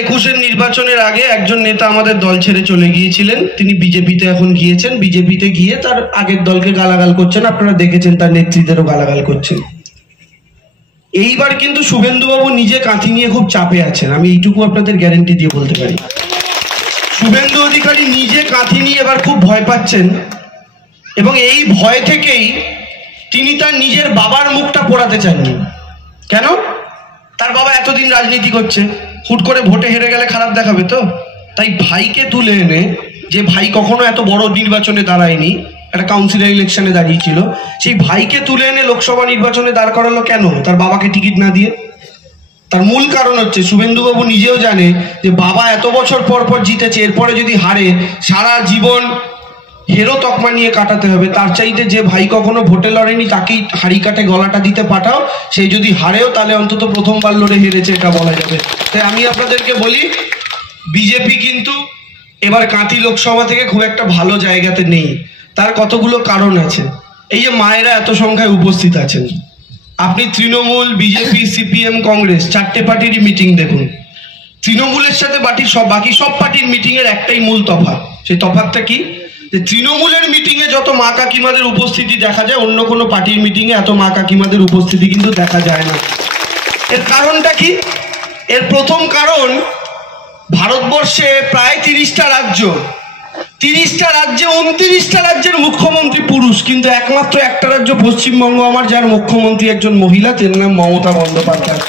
2021-এর নির্বাচনের আগে একজন নেতা আমাদের দল ছেড়ে চলে গিয়েছিলেন, তিনি বিজেপিতে এখন গিয়েছেন। বিজেপিতে গিয়ে তার আগের দলকে গালাগাল করছেন, আপনারা দেখেছেন তার নেত্রীদেরও গালাগাল করছেন। এইবার কিন্তু শুভেন্দুবাবু নিজে কাঁথি নিয়ে খুব চাপে আছেন, আমি এইটুকু আপনাদের গ্যারেন্টি দিয়ে বলতে পারি। শুভেন্দু অধিকারী নিজে কাঁথি নিয়ে এবার খুব ভয় পাচ্ছেন, এবং এই ভয় থেকেই তিনি তার নিজের বাবার মুখটা পোড়াতে চাননি। কেন? তার বাবা এতদিন রাজনীতি করছে, হুট করে ভোটে হেরে গেলে খারাপ দেখাবে তো, তাই ভাইকে তুলে এনে, যে ভাই কখনো এত বড় নির্বাচনে দাঁড়ায়নি, একটা কাউন্সিলর ইলেকশনে দাঁড়িয়েছিল, সেই ভাইকে তুলে এনে লোকসভা নির্বাচনে দাঁড় করালো কেন? তার বাবাকে টিকিট না দিয়ে। তার মূল কারণ হচ্ছে শুভেন্দুবাবু নিজেও জানে যে বাবা এত বছর পর পর জিতেছে, এরপরে যদি হারে সারা জীবন হেরো তকমা নিয়ে কাটাতে হবে। তার চাইতে যে ভাই কখনো ভোটে লড়েনি তাকেই হাড়ি কাটে গলাটা দিতে পাঠাও, সেই যদি হারেও তাহলে অন্তত প্রথমবার লড়ে হেরেছে এটা বলা যাবে। তাই আমি আপনাদেরকে বলি, বিজেপি কিন্তু এবার কাঁথি লোকসভা থেকে খুব একটা ভালো জায়গাতে নেই। তার কতগুলো কারণ আছে। এই যে মায়েরা এত সংখ্যায় উপস্থিত আছেন, আপনি তৃণমূল, বিজেপি, সিপিএম, কংগ্রেস চারটে পার্টিরই মিটিং দেখুন। তৃণমূলের সাথে বাকি সব পার্টির মিটিং এর একটাই মূল তফাৎ। সেই তফাৎটা কি? যে তৃণমূলের মিটিং এ যত মা কাকিমাদের উপস্থিতি দেখা যায়, অন্য কোনো পার্টির মিটিং এ এত মা কাকিমাদের উপস্থিতি কিন্তু দেখা যায় না। এর কারণটা কি? এর প্রথম কারণ, ভারতবর্ষে প্রায় 30টা রাজ্য, 30টা রাজ্যে 29টা রাজ্যের মুখ্যমন্ত্রী পুরুষ, কিন্তু একমাত্র একটা রাজ্য পশ্চিমবঙ্গ আমার, যার মুখ্যমন্ত্রী একজন মহিলা, তার নাম মমতা বন্দ্যোপাধ্যায়।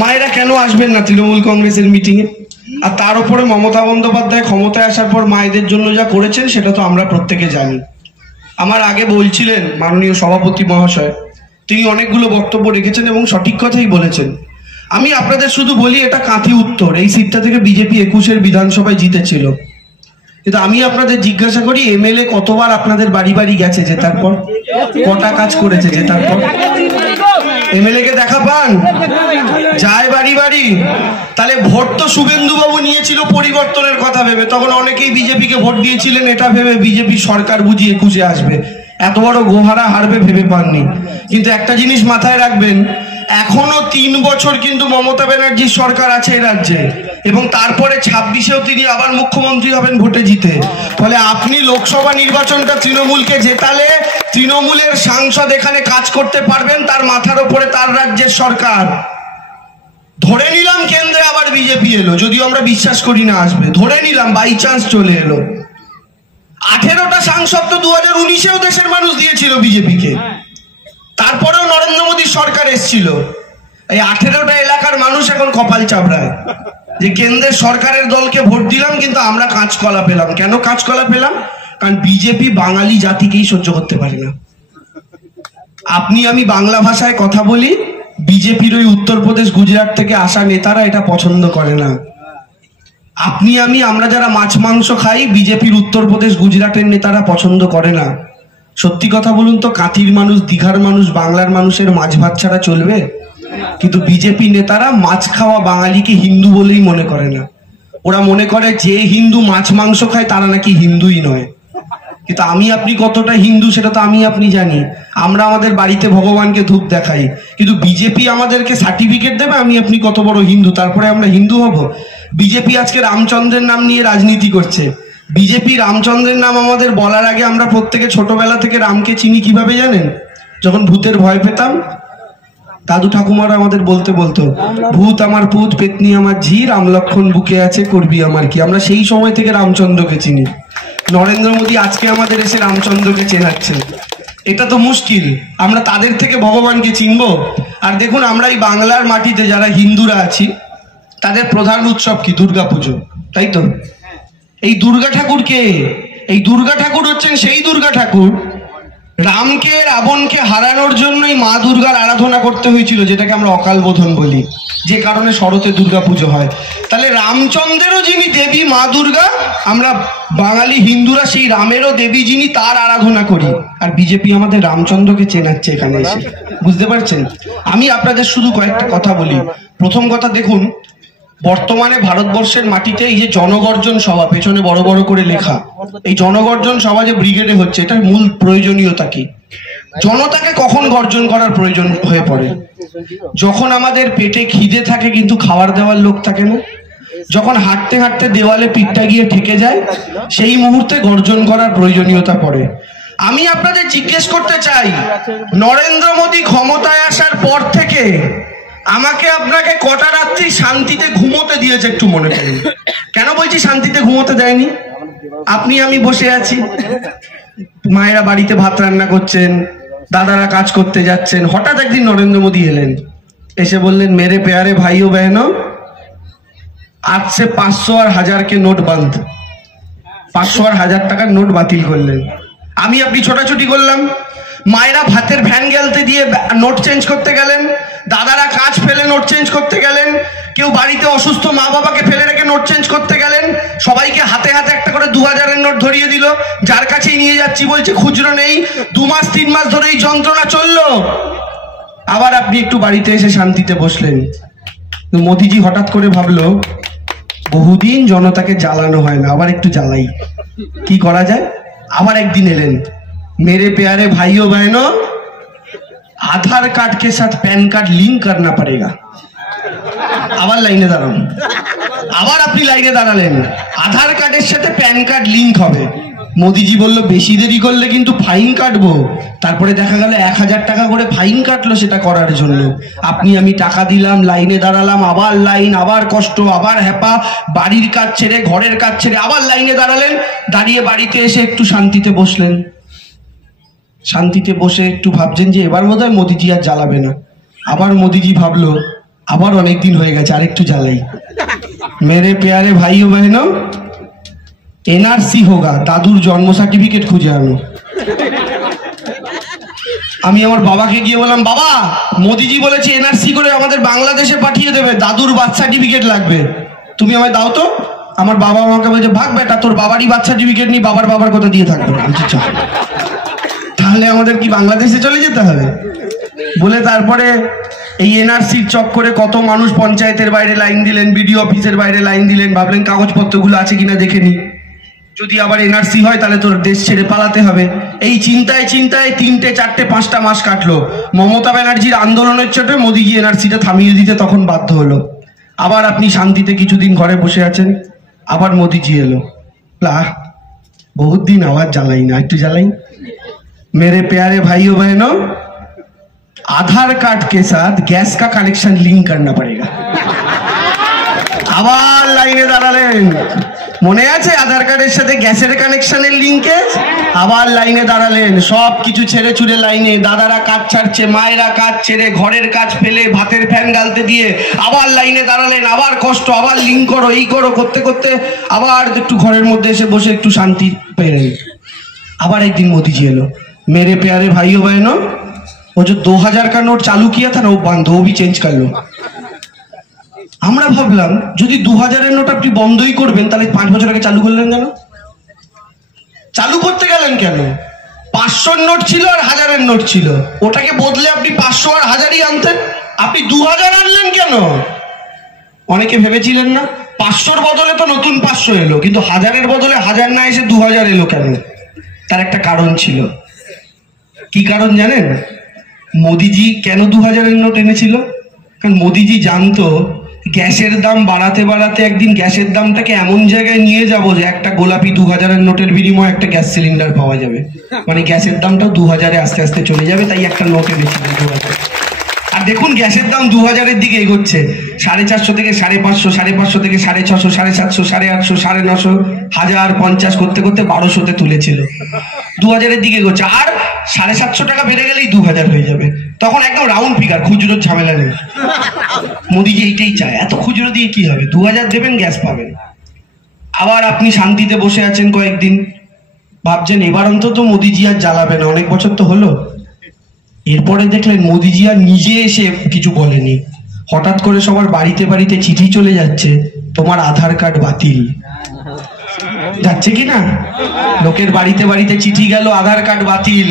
মায়েরা কেন আসবেন না তৃণমূল কংগ্রেসের মিটিং এ? আর তার উপরে মমতা বন্দ্যোপাধ্যায় ক্ষমতায় আসার পর মায়েদের জন্য যা করেছেন সেটা তো আমরা প্রত্যেকে জানি। আমার আগে বলছিলেন মাননীয় সভাপতি মহাশয়, তিনি অনেকগুলো বক্তব্য রেখেছেন এবং সঠিক কথাই বলেছেন। আমি আপনাদের শুধু বলি, এটা কাঁথি উত্তর, এই সিটটা থেকে বিজেপি 21-এর বিধানসভায় জিতেছিল। কিন্তু আমি আপনাদের জিজ্ঞাসা করি, এমএলএ কতবার আপনাদের বাড়ি বাড়ি গেছে জেতার পর? কটা কাজ করেছে জেতার পর? এমএলএ কে দেখা পান? যায় বাড়ি বাড়ি? তাহলে ভোট তো শুভেন্দু বাবু নিয়েছিল পরিবর্তনের কথা ভেবে, তখন অনেকেই বিজেপিকে ভোট দিয়েছিলেন এটা ভেবে বিজেপি সরকার বুঝি 21-এ আসবে, এত বড় গোহারা হারবে ভেবে পাননি। কিন্তু একটা জিনিস মাথায় রাখবেন, এখনো 3 বছর কিন্তু মমতা ব্যানার্জির সরকার আছে এই রাজ্যে, এবং তারপরে 26-এও তিনি আবার মুখ্যমন্ত্রী হবেন ভোটে জিতে। ফলে আপনি লোকসভা নির্বাচনটা তৃণমূলকে জেতালে তৃণমূলের সাংসদ এখানে কাজ করতে পারবেন, তার মাথার উপরে তার রাজ্যের সরকার। ধরে নিলাম কেন্দ্রে আবার বিজেপি এলো, যদিও আমরা বিশ্বাস করি না আসবে, ধরে নিলাম বাই চান্স চলে এলো। 18টা সাংসদ তো 2019-এও দেশের মানুষ দিয়েছিল বিজেপিকে, তারপরেও নরেন্দ্র মোদীর সরকার এসেছিল। এই 18টা এলাকার মানুষ এখন কপাল চাপড়ায় যে কেন্দ্রের সরকারের দলকে ভোট দিলাম কিন্তু আমরা কাঁচকলা পেলাম। কেন কাঁচকলা পেলাম? কারণ বিজেপি বাঙালি জাতিকেই সহ্য করতে পারে না। আপনি আমি বাংলা ভাষায় কথা বলি, বিজেপির ওই উত্তরপ্রদেশ গুজরাট থেকে আসা নেতারা এটা পছন্দ করে না। আপনি আমরা যারা মাছ মাংস খাই, বিজেপির উত্তরপ্রদেশ গুজরাটের নেতারা পছন্দ করে না। সত্যি কথা বলুন তো, কাঁথির মানুষ, দীঘার মানুষ, বাংলার মানুষের মাছ ভাত ছাড়া চলবে? কিন্তু বিজেপি নেতারা মাছ খাওয়া বাঙালিকে হিন্দু বলেই মনে করে না। ওরা মনে করে যে হিন্দু মাছ মাংস খায় তারা নাকি হিন্দুই নয়। কিন্তু আপনি কতটা হিন্দু সেটা তো আপনি জানি। আমরা আমাদের বাড়িতে ভগবানকে ধূপ দেখাই, কিন্তু বিজেপি আমাদেরকে সার্টিফিকেট দেবে আপনি কত বড় হিন্দু, তারপরে আমরা হিন্দু হব? বিজেপি আজকে রামচন্দ্রের নাম নিয়ে রাজনীতি করছে। বিজেপি রামচন্দ্রের নাম আমাদের বলার আগে আমরা প্রত্যেকে ছোটবেলা থেকে রামকে চিনি কিভাবে জানেন? যখন ভূতের ভয় পেতাম, দাদু ঠাকুমারা আমাদের বলতো ভূত আমার পুত, পেতনি আমার ঝি, রাম লক্ষণ বুকে আছে, করবি আমার কি। আমরা সেই সময় থেকে রামচন্দ্রকে চিনি। নরেন্দ্র মোদী আজকে আমাদের এসে রামচন্দ্রকে চেনাচ্ছেন, এটা তো মুশকিল। আমরা তাদের থেকে ভগবানকে চিনবো? আর দেখুন, আমরা এই বাংলার মাটিতে যারা হিন্দুরা আছি, তাদের প্রধান উৎসব কি? দুর্গাপুজো, তাই তো? এই দুর্গা ঠাকুর কে? এই দুর্গা ঠাকুর হচ্ছেন সেই দুর্গা ঠাকুর রামকে, রাবণকে হারানোর জন্যই মা দুর্গার আরাধনা করতে হয়েছিল, যেটাকে আমরা অকাল বোধন বলি, যে কারণে শরতে দুর্গাপুজো হয়। তাহলে রামচন্দ্রেরও যিনি দেবী মা দুর্গা, আমরা বাঙালি হিন্দুরা সেই রামেরও দেবী যিনি, তার আরাধনা করি। আর বিজেপি আমাদের রামচন্দ্রকে চেনাচ্ছে এখানে এসে, বুঝতে পারছেন? আমি আপনাদের শুধু কয়েকটা কথা বলি। প্রথম কথা দেখুন, বর্তমানে ভারতবর্ষের মাটিতে এই যে জনগর্জন সভা, পেছনে বড় বড় করে লেখা, এই জনগর্জন সভা যে ব্রিগেডে হচ্ছে, এটার মূল প্রয়োজনীয়তা কি? জনতাকে কখন গর্জন করার প্রয়োজন হয়ে পড়ে? যখন আমাদের পেটে খিদে থাকে কিন্তু খাবার দেওয়ার লোক থাকে না। যখন হাঁটতে হাঁটতে দেওয়ালে পিঠটা গিয়ে ঠেকে যায়, সেই মুহূর্তে গর্জন করার প্রয়োজনীয়তা পড়ে। আমি আপনাদের জিজ্ঞেস করতে চাই, নরেন্দ্র মোদী ক্ষমতায় আসার পর থেকে আমাকে আপনাকে কটা রাত্রি শান্তিতে ঘুমোতে দিয়েছে একটু মনে করুন। কেন বলছি শান্তিতে ঘুমোতে দেয়নি? আপনি আমি বসে আছি, মায়েরা বাড়িতে ভাত রান্না করছেন, দাদারা কাজ করতে যাচ্ছেন, হঠাৎ একদিন নরেন্দ্র মোদী এলেন, এসে বললেন মেরে প্যারে ভাই ও बहनों, आज से 500 और 1000 के নোট বন্ধ। 500 আর 1000 টাকার নোট বাতিল করলেন। আমি আপনি ছোটাছুটি করলাম, মায়েরা ভাতের ভ্যান গেলতে দিয়ে নোট চেঞ্জ করতে গেলেন, দাদারা কাজ ফেলে নোট চেঞ্জ করতে গেলেন, কেউ বাড়িতে অসুস্থ মা বাবাকে ফেলে রেখে নোট চেঞ্জ করতে গেলেন, সবাইকে হাতে হাতে একটা করে 2000-এর নোট ধরিয়ে দিল, যার কাছেই নিয়ে যাচ্ছি বলছে খুচরো নেই। 2 মাস 3 মাস ধরে এই যন্ত্রণা চললো। আবার আপনি একটু বাড়িতে এসে শান্তিতে বসলেন। মোদিজি হঠাৎ করে ভাবলো বহুদিন জনতাকে জ্বালানো হয় না, আবার একটু জ্বালাই, কি করা যায়? আবার একদিন এলেন, मेरे प्यारे भाइयों बहनों, आधार कार्ड के साथ पैन कार्ड लिंक करना पड़ेगा। আবার লাইনে দাঁড়ান, আবার আপনি লাইনে দাঁড়ালেন, আধার কার্ডের সাথে প্যান কার্ড লিংক হবে। মোদিজি বলল বেশি দেরি করলে কিন্তু ফাইন কাটবো। তারপরে দেখা গেল 1000 টাকা করে ফাইন কাটলো সেটা করার জন্য। আপনি আমি টাকা দিলাম, লাইনে দাঁড়ালাম, আবার লাইন, আবার কষ্ট, আবার হ্যাপা, বাড়ির কাজ ছেড়ে ঘরের কাজ ছেড়ে আবার লাইনে দাঁড়ালেন, দাঁড়িয়ে বাড়িতে এসে একটু শান্তিতে বসলেন। শান্তিতে বসে একটু ভাবছেন যে এবার বোধহয় মোদিজি আর জ্বালাবে না। আবার মোদিজি ভাবলো আবার অনেকদিন হয়ে গেছে, আরেকটু জ্বালাই। মেরে প্যারে ভাই ও बहनों, এনআরসি হোগা, দাদুর জন্ম সার্টিফিকেট খুঁজে আনো। আমি আমার বাবাকে গিয়ে বললাম, বাবা মোদিজি বলেছে এনআরসি করে আমাদের বাংলাদেশে পাঠিয়ে দেবে, দাদুর বার্থ সার্টিফিকেট লাগবে, তুমি আমায় দাও তো। আমার বাবা আমাকে বলছে ভাগ বেটা, তোর বাবারই বার্থ সার্টিফিকেট নি, বাবার বাবার কথা দিয়ে থাকবে। তাহলে আমাদের কি বাংলাদেশে চলে যেতে হবে? বলে তারপরে এই এনআরসির চক্করে কত মানুষ পঞ্চায়েতের বাইরে লাইন দিলেন, বিডিও অফিসের বাইরে লাইন দিলেন, ভাবলেন কাগজপত্রগুলো আছে কিনা দেখে নি, যদি আবার এনআরসি হয় তাহলে তোর দেশ ছেড়ে পালাতে হবে। এই চিন্তায় চিন্তায় 3টে 4টে 5টা মাস কাটলো। মমতা ব্যানার্জির আন্দোলনের চোটে মোদিজি এনআরসিটা থামিয়ে দিতে তখন বাধ্য হলো। আবার আপনি শান্তিতে কিছুদিন ঘরে বসে আছেন, আবার মোদিজি এলো, বহুত দিন আবার জ্বালাই না, একটু জ্বালাই। मेरे प्यारे भाइयों बहनों, आधार कार्ड के साथ गैस का कनेक्शन लिंक करना पड़ेगा। আবার লাইনে দাঁড়ালেন, মনে আছে আধার কার্ডের সাথে গ্যাসের কানেকশনের লিঙ্কেজ? আবার লাইনে দাঁড়ালেন, সব কিছু ছেড়ে ছুড়ে লাইনে, দাদারা কাজ ছাড়ছে, মায়েরা কাজ ছেড়ে ঘরের কাজ ফেলে ভাতের ফ্যান গালতে দিয়ে আবার লাইনে দাঁড়ালেন, আবার কষ্ট, আবার লিঙ্ক করো, এই করো করতে করতে আবার একটু ঘরের মধ্যে এসে বসে একটু শান্তি পেলেন। আবার একদিন মোদিজি এলো, मेरे प्यारे भाइयों बहनों, वो जो 2000 का नोट चालू किया था ना, वो बंद, वो भी चेंज कर लो। আমরা ভাবলাম যদি 2000-এর নোট আপনি বন্ধই করবেন তাহলে 5 বছর আগে চালু করলেন কেন? চালু করতে গেলেন কেন? 500-এর নোট ছিল আর 1000-এর নোট ছিল, ওটাকে বদলে আপনি 500 আর 1000ই আনতেন, আপনি 2000 আনলেন কেন? অনেকে ভেবেছিলেন না 500-এর বদলে তো নতুন 500 এলো, কিন্তু 1000-এর বদলে 1000 না এসে 2000 এলো কেন? তার একটা কারণ ছিল। কি কারণ জানেন? মোদিজি কেন 2000-এর নোট এনেছিল? কারণ মোদিজি জানতো গ্যাসের দাম বাড়াতে বাড়াতে একদিন গ্যাসের দামটাকে এমন জায়গায় নিয়ে যাব যে একটা গোলাপি 2000-এর নোটের বিনিময়ে একটা গ্যাস সিলিন্ডার পাওয়া যাবে, মানে গ্যাসের দামটাও 2000-এ আস্তে আস্তে চলে যাবে, তাই একটা নোট এনেছিল 2000। আর দেখুন গ্যাসের দাম 2000-এর দিকে এগোচ্ছে, 450 থেকে 550, 550 থেকে 650, 750, 850, 950, 1000, 50 করতে করতে 1200-তে তুলেছিল। 2000-এর দিকে এগোচ্ছে, আর 750 টাকা বেড়ে গেলেই 2000 হয়ে যাবে, তখন একদম রাউন্ড ফিগার, খুচরোর ঝামেলা নেই। মোদিজি এইটাই চায়, এত খুচরো দিয়ে কি হবে, 2000 দেবেন গ্যাস পাবেন। আবার আপনি শান্তিতে বসে আছেন কয়েকদিন, ভাবছেন এবার অন্তত মোদিজি আর জ্বালাবে না, অনেক বছর তো হলো। এরপরে দেখলেন মোদিজি আর নিজে এসে কিছু বলেনি, হঠাৎ করে সবার বাড়িতে বাড়িতে চিঠি চলে যাচ্ছে, তোমার আধার কার্ড বাতিল। যাচ্ছে কিনা? লোকের বাড়িতে বাড়িতে চিঠি গেল, আধার কার্ড বাতিল।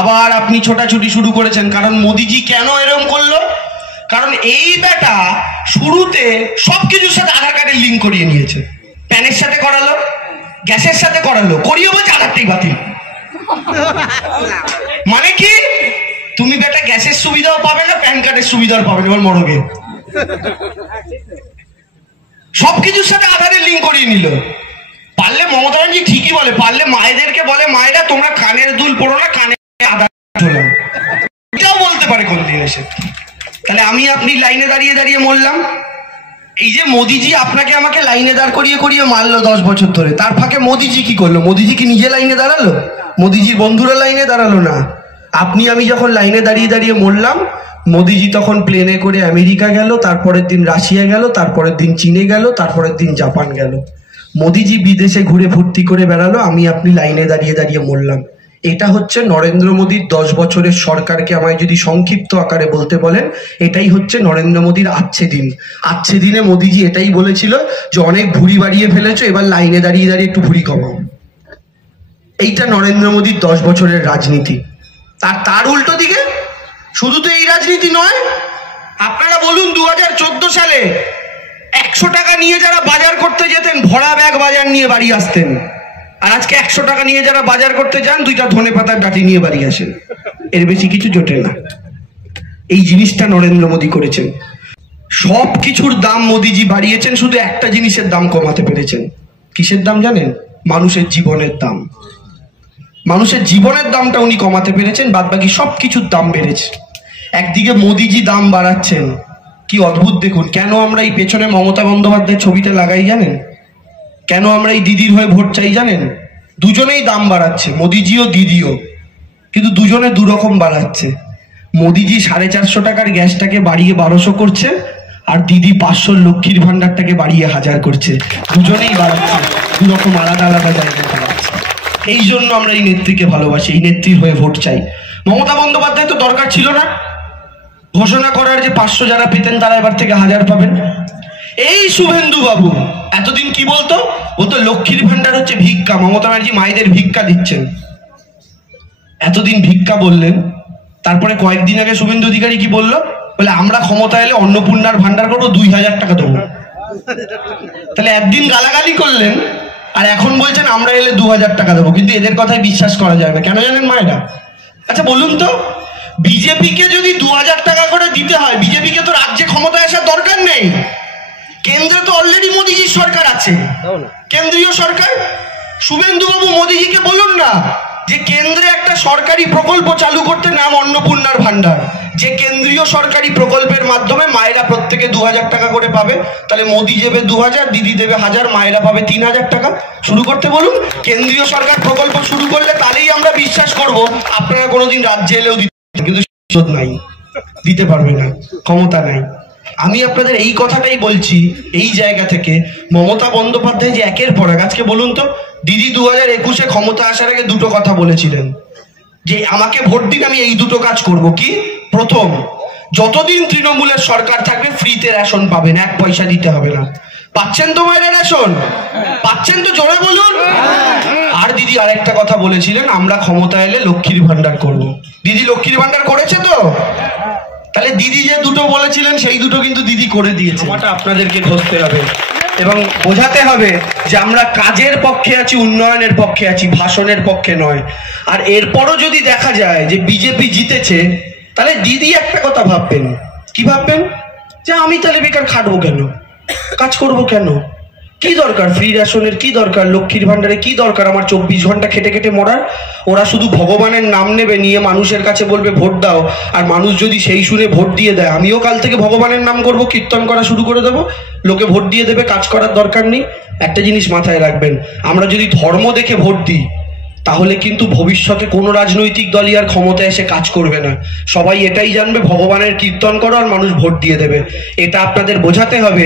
আবার আপনি ছোটাছুটি শুরু করেছেন, কারণ মোদিজি কেন এরকম করলো? কারণ এই বেটা শুরুতে সবকিছুর সাথে আধার কার্ডের লিঙ্ক করিয়ে নিয়েছে, প্যানের সাথে করালো, গ্যাসের সাথে করালো, করিয়ে বলছে আধারটাই বাতিল। মানে কি? তুমি বেটা গ্যাসের সুবিধাও পাবে না, প্যান কার্ডের সুবিধাও পাবে না, এবার মরগে। সবকিছুর সাথে আধারের লিঙ্ক করিয়ে নিল। পারলে মমতা ব্যানার্জি ঠিকই বলে, পারলে মায়েদেরকে বলে মায়েরা তোমরা কানের দুল পড়ো না, কানে আধার ঝোলাও, এটাও বলতে পারে কোন দিন এসে। তাহলে আমি আপনি লাইনে দাঁড়িয়ে দাঁড়িয়ে মরলাম। এই যে মোদিজি আপনাকে আমাকে লাইনে দাঁড় করিয়ে করিয়ে মারলো 10 বছর ধরে, তার ফাঁকে মোদিজি কি করলো? মোদিজি কি নিজে লাইনে দাঁড়ালো? মোদিজির বন্ধুরা লাইনে দাঁড়ালো না। আপনি আমি যখন লাইনে দাঁড়িয়ে দাঁড়িয়ে মরলাম, মোদিজি তখন প্লেনে করে আমেরিকা গেল, তারপরের দিন রাশিয়া গেল, তারপরের দিন চীনে গেল, তারপরের দিন জাপান গেল। মোদিজি বিদেশে ঘুরে ফুর্তি করে বেড়ালো, আমি আপনি লাইনে দাঁড়িয়ে দাঁড়িয়ে মরলাম। এটা হচ্ছে নরেন্দ্র মোদীর 10 বছরের সরকারকে আমায় যদি সংক্ষিপ্ত আকারে বলতে বলেন, এটাই হচ্ছে নরেন্দ্র মোদীর আচ্ছে দিন। আচ্ছে দিনে মোদিজি এটাই বলেছিল যে অনেক ভুঁড়ি বাড়িয়ে ফেলেছো, এবার লাইনে দাঁড়িয়ে দাঁড়িয়ে একটু ভুঁড়ি কমাও। এইটা নরেন্দ্র মোদীর 10 বছরের রাজনীতি। তার উল্টো দিকে শুধু তো এই রাজনীতি নয়, আপনারা বলুন 2014 সালে 100 টাকা নিয়ে যারা বাজার করতে যেতেন, ভরা ব্যাগ বাজার নিয়ে বাড়ি আসতেন, আর আজকে 100 টাকা নিয়ে যারা বাজার করতে যান, 2টা ধনে পাতার ডাঁটি নিয়ে বাড়ি আসেন। এর বেশি কিছু জোটে না। এই জিনিসটা নরেন্দ্র মোদী করেছেন। সব কিছুর দাম মোদিজি বাড়িয়েছেন, শুধু একটা জিনিসের দাম কমাতে পেরেছেন। কিসের দাম জানেন? মানুষের জীবনের দাম। মানুষের জীবনের দামটা উনি কমাতে পেরেছেন, বাদ বাকি সব কিছুর দাম বেড়েছে। একদিকে মোদিজি দাম বাড়াচ্ছেন, কি অদ্ভুত দেখুন। কেন আমরা এই পেছনে মমতা বন্দ্যোপাধ্যায়ের ছবিটা লাগাই জানেন? কেন আমরা এই দিদির হয়ে ভোট চাই জানেন? দুজনেই দাম বাড়াচ্ছে, মোদিজিও দিদিও, কিন্তু দুজনে দুরকম বাড়াচ্ছে। মোদিজি 450 টাকার গ্যাসটাকে বাড়িয়ে 1200 করছে, আর দিদি 500 লক্ষ্মীর ভান্ডারটাকে বাড়িয়ে 1000 করছে। দুজনেই বাড়াচ্ছে, দুরকম আলাদা আলাদা জায়গায় বাড়াচ্ছে। এই জন্য আমরা এই নেত্রীকে ভালোবাসি, এই নেত্রীর হয়ে ভোট চাই। মমতা বন্দ্যোপাধ্যায় তো দরকার ছিল না ঘোষণা করার যে 500 যারা পেতেন তারা এবার থেকে 1000 পাবেন। এই শুভেন্দু বাবু এতদিন কি বলতো? বলতো লক্ষ্মীর ভান্ডার হচ্ছে ভিক্ষা, মমতা ব্যানার্জি মায়েদের ভিক্ষা দিচ্ছেন। এতদিন ভিক্ষা বললেন, তারপরে কয়েকদিন আগে শুভেন্দু অধিকারী কি বললো? বলে আমরা ক্ষমতা এলে অন্নপূর্ণার ভান্ডার করবো, 2000 টাকা দেবো। তাহলে একদিন গালাগালি করলেন, আর এখন বলছেন আমরা এলে 2000 টাকা দেবো। কিন্তু এদের কথায় বিশ্বাস করা যায় না। কেন জানেন মায়েরা? আচ্ছা বলুন তো, বিজেপিকে যদি 2000 টাকা করে দিতে হয়, বিজেপিকে তো রাজ্যে ক্ষমতায় আসার দরকার নেই। কেন্দ্রে তো অলরেডি মোদিজির সরকার আছে, কেন্দ্রীয় সরকার। শুভেন্দু বাবু মোদিজিকে বলুন না যে কেন্দ্রে একটা সরকারি প্রকল্প চালু করতে, নাম অন্নপূর্ণার ভান্ডার, যে কেন্দ্রীয় সরকারি প্রকল্পের মাধ্যমে মায়েরা প্রত্যেকে 2000 টাকা করে পাবে। তাহলে মোদি দেবে 2000, দিদি দেবে 1000, মায়েরা পাবে 3000 টাকা। শুরু করতে বলুন। কেন্দ্রীয় সরকার প্রকল্প শুরু করলে তাহলেই আমরা বিশ্বাস করব আপনারা কোনোদিন রাজ্যে এলেও দিতে, কিন্তু সুযোগ নাই, দিতে পারবে না, ক্ষমতা নাই। আমি আপনাদের এই কথাটাই বলছি এই জায়গা থেকে। মমতা বন্দ্যোপাধ্যায় যে একের পর এক, আজকে বলুন তো, দিদি 2021-এ ক্ষমতা আসার আগে দুটো কথা বলেছিলেন যে আমাকে ভোট দিন, আমি এই দুটো কাজ করব। কি? প্রথম, যতদিন তৃণমূলের সরকার থাকবে ফ্রিতে রেশন পাবেন, 1 পয়সা দিতে হবে না। পাচ্ছেন তো মায়েরা রেশন? পাচ্ছেন তো? জোরে বলুন। আর দিদি আরেকটা কথা বলেছিলেন, আমরা ক্ষমতা এলে লক্ষ্মীর ভান্ডার করব। দিদি লক্ষ্মীর ভান্ডার করেছে তো? তাহলে দিদি যে দুটো বলেছিলেন সেই দুটো কিন্তু দিদি করে দিয়েছে। এটা আপনাদেরকে ধরতে হবে এবং বোঝাতে হবে যে আমরা কাজের পক্ষে আছি, উন্নয়নের পক্ষে আছি, ভাষণের পক্ষে নয়। আর এরপরও যদি দেখা যায় যে বিজেপি জিতেছে, তাহলে দিদি একটা কথা ভাববেন। কি ভাববেন? যে আমি তাহলে বেকার খাটবো কেন, কাজ করব কেন, কি দরকার ফ্রি রেশনের, কি দরকার লক্ষ্মীর ভান্ডারে, কি দরকার আমার 24 ঘন্টা খেটে খেটে মরার। ওরা শুধু ভগবানের নাম নেবে, নিয়ে মানুষের কাছে বলবে ভোট দাও, আর মানুষ যদি সেই শুনে ভোট দিয়ে দেয়, আমিও কাল থেকে ভগবানের নাম করব, কীর্তন করা শুরু করে দেবো, লোকে ভোট দিয়ে দেবে, কাজ করার দরকার নেই। একটা জিনিস মাথায় রাখবেন, আমরা যদি ধর্ম দেখে ভোট দিই তাহলে কিন্তু ভবিষ্যতে কোনো রাজনৈতিক দলই আর ক্ষমতায় এসে কাজ করবে না। সবাই এটাই জানবে ভগবানের কীর্তন করো আর মানুষ ভোট দিয়ে দেবে। এটা আপনাদের বোঝাতে হবে।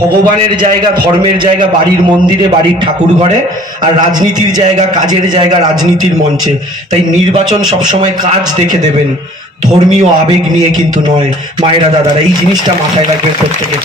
ভগবানের জায়গা, ধর্মের জায়গা বাড়ির মন্দিরে, বাড়ির ঠাকুর ঘরে, আর রাজনীতির জায়গা, কাজের জায়গা রাজনীতির মঞ্চে। তাই নির্বাচন সবসময় কাজ দেখে দেবেন, ধর্মীয় আবেগ নিয়ে কিন্তু নয়। মায়েরা দাদারা এই জিনিসটা মাথায় রাখবেন প্রত্যেকে।